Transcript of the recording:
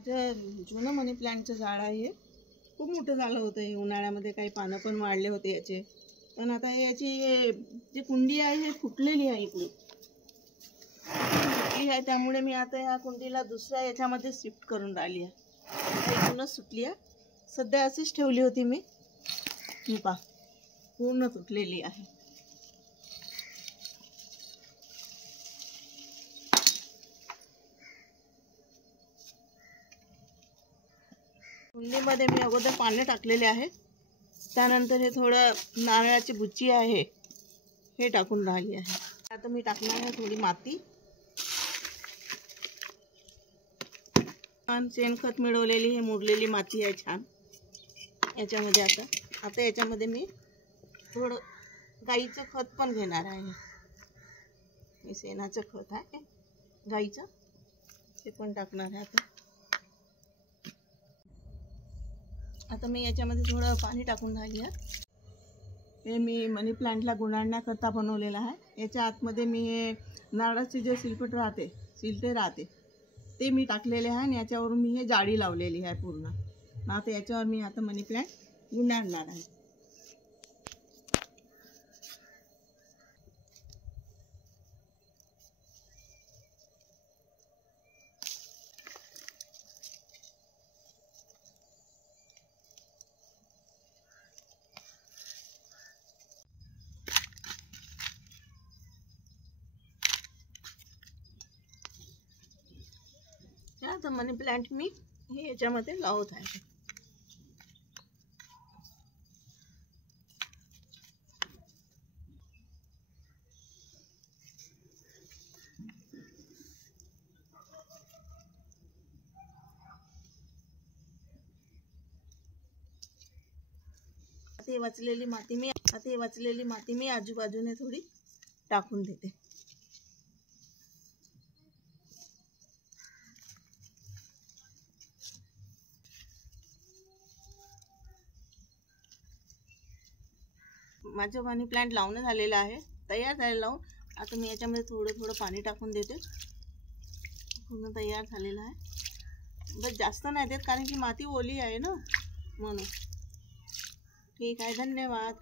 माझं जुनं मनी प्लांटचं झाड आहे. खूप मोठं झालं होतं हे. उन्हाळ्यामध्ये काही पानं पण वाढले होते याचे. पण आता याची जी कुंडी आहे हे फुटलेली आहे इकडून. फुटली आहे त्यामुळे मी आता या कुंडीला दुसऱ्या याच्यामध्ये शिफ्ट करून राहिली आहे. इथूनच सुटली आहे. सध्या अशीच ठेवली होती मी. ही पहा पूर्ण तुटलेली आहे. कुंडीमध्ये मी अगोदर पाणी टाकलेले आहे. त्यानंतर हे थोडं नारळाची बुच्ची आहे हे टाकून राहिली आहे. आता मी टाकणार आहे थोडी माती. छान शेणखत मिळवलेली हे मुरलेली माती आहे छान याच्यामध्ये. आता याच्यामध्ये मी थोडं गाईचं खत पण घेणार आहे. हे शेणाचं खत आहे गाईचं, ते पण टाकणार आहे आता मी याच्यामध्ये थोडं पाणी टाकून राहिली आहे. हे मी मनी प्लांटला गुंडाळण्याकरता बनवलेलं आहे. याच्या आतमध्ये मी हे नारळाचे जे सिलटे राहते ते मी टाकलेले आहे आणि याच्यावरून मी हे जाळी लावलेली आहे पूर्ण. आता याच्यावर मी आता मनी प्लांट गुंडाळणार आहे. आता मनी प्लांट मी हे याच्यामध्ये लावत आहे. आता हे वाचलेली माती मी आजूबाजूने थोडी टाकून देते. माझं मनी प्लांट लावणं झालेलं आहे, तयार झालेलं लावून. आता मी याच्यामध्ये थोडं पाणी टाकून देते. पूर्ण तयार झालेलं आहे. बस जास्त नाही देत कारण की माती ओली आहे ना म्हणून. ठीक आहे, धन्यवाद.